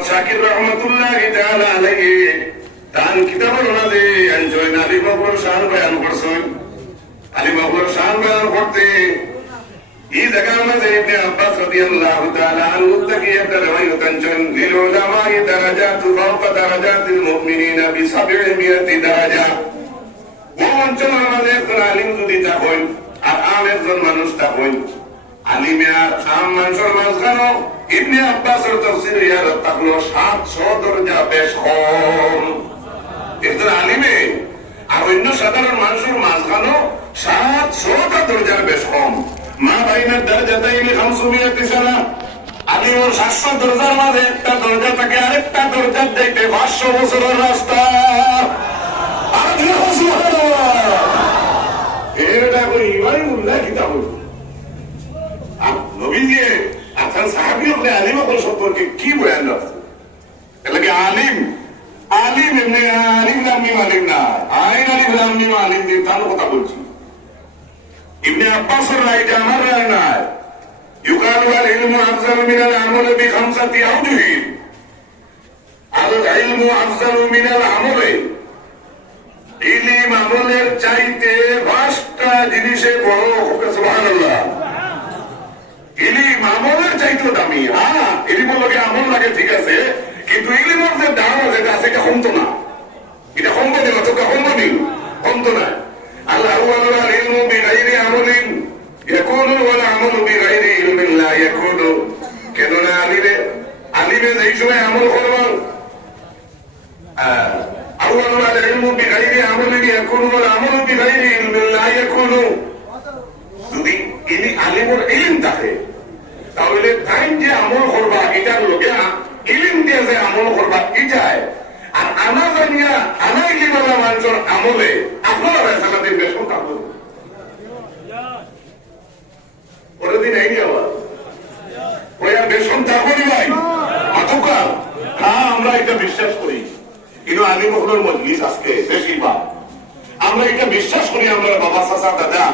মোহাম্মদ শাকির রহমতুল্লাহি তাআলা আলাইহি তান কিতাবের ওনাদে আনজয় আলী মকবুল শান বয়ান করছেন। আলী মকবুল শান বয়ান করতে এই জায়গার মাঝে ইবনে আব্বাস রাদিয়াল্লাহু তাআলা আনহু থেকে একটা রিওয়ায়াত আনছেন, লিল উলামা'i দারাজাতু ফাওকা দারাজাতিল মুমিনিনা বি700 দারাজা। ও অঞ্চলের মাঝে একজন আলিম যদি থাকেন আর আম একজন মানুষ থাকেন, আলিমে আর আম মানুষের মাঝখানে ইবনে আব্বাসের তাফসীর ইয়ার থাকলো 700 দরজা বেশ কম। একজন আলিমে আর অন্য সাধারণ মানুষের মাঝখানে 700টা দরজার বেশ কম। মা বাইনার দরজাতাইনি 500 সানা। আলিম ওর 700 দরজার মাঝে একটা দরজা থেকে আরেকটা দরজার যাইতে 500 বছরের রাস্তা। এটা কই ইমাম উল্লাহ কিতাব নবীজি আচ্ছা সাহাবী হলে আলিম সম্পর্কে কি বয়ান আছে? এলাকে আলিম আলিম এমনি আলিম লাম্মি আলিম না, আইন আলিম লাম্মি আলিম দিয়ে তার কথা বলছি। ইবনে আব্বাসের রায়টা আমার রায় নয়। ইউকালু আল ইলমু আফজালু মিনাল আমলি বিখামসাতি আওজুহি। আল ইলমু আফজালু মিনাল আমলি, ইলম আমলের চাইতে 5টা জিনিসে বড়। সুবহানাল্লাহ। ইলম আমলের চাইতে দামি। হ্যাঁ, ইলমের লগে আমল লাগে ঠিক আছে, কিন্তু ইলমের যে দাম যেটা আছে এটা কমতো না। এটা কমতো দিল তো কমতো দিল কমতো না। আল্লাহ আল ইলমু বিগাইরি আমলিন ইয়াকুনু ওয়াল আমালু বিগাইরি ইলমিন লা ইয়াকুনু। কেন না আলিমে যেই সময় আমল করবেন আউয়ালু আল ইলমু বিগাইরি আমলিন ইয়াকুনু ওয়াল আমালু বিগাইরি ইলমিন লা ইয়াকুনু। যদি আলিমের ইলম থাকে তাহলে টাইম যে আমল করবা এটার লোকে ইলিম দিয়ে যে আমল করবা এটায়, আর আনা জানিয়া আনা ইলিমালা মানুষের আমলে আপনারা ফেসালাতে বেশন থাকবো। পরের দিন এই আবার ওই আর বেশন থাকবো নি ভাই আতকা। হ্যাঁ, আমরা এটা বিশ্বাস করি, কিন্তু আলিম হলের মজলিস আজকে বেশিরভাগ আমরা এটা বিশ্বাস করি। আমরা বাবা চাচা দাদা